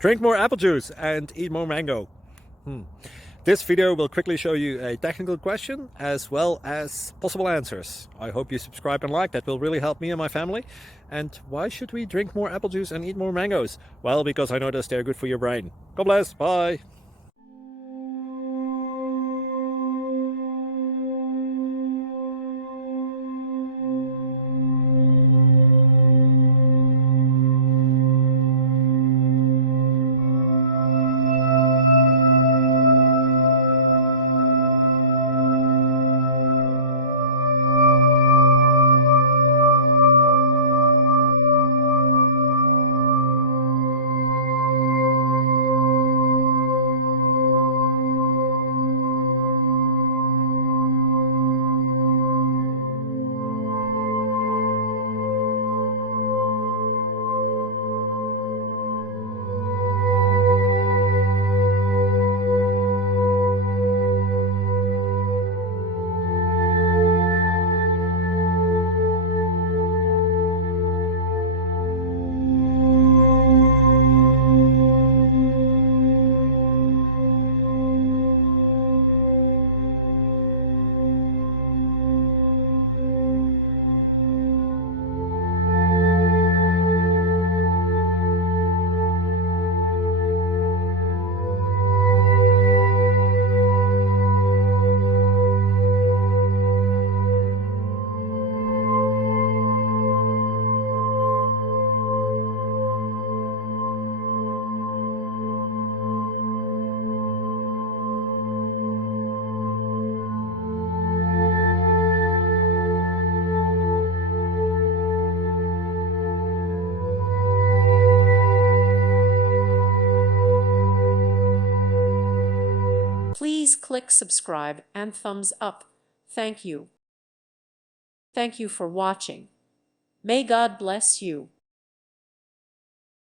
Drink more apple juice and eat more mango. This video will quickly show you a technical question as well as possible answers. I hope you subscribe and like, that will really help me and my family. And why should we drink more apple juice and eat more mangoes? Well, because I noticed they're good for your brain. God bless, bye! Please click subscribe and thumbs up. Thank you. Thank you for watching. May God bless you.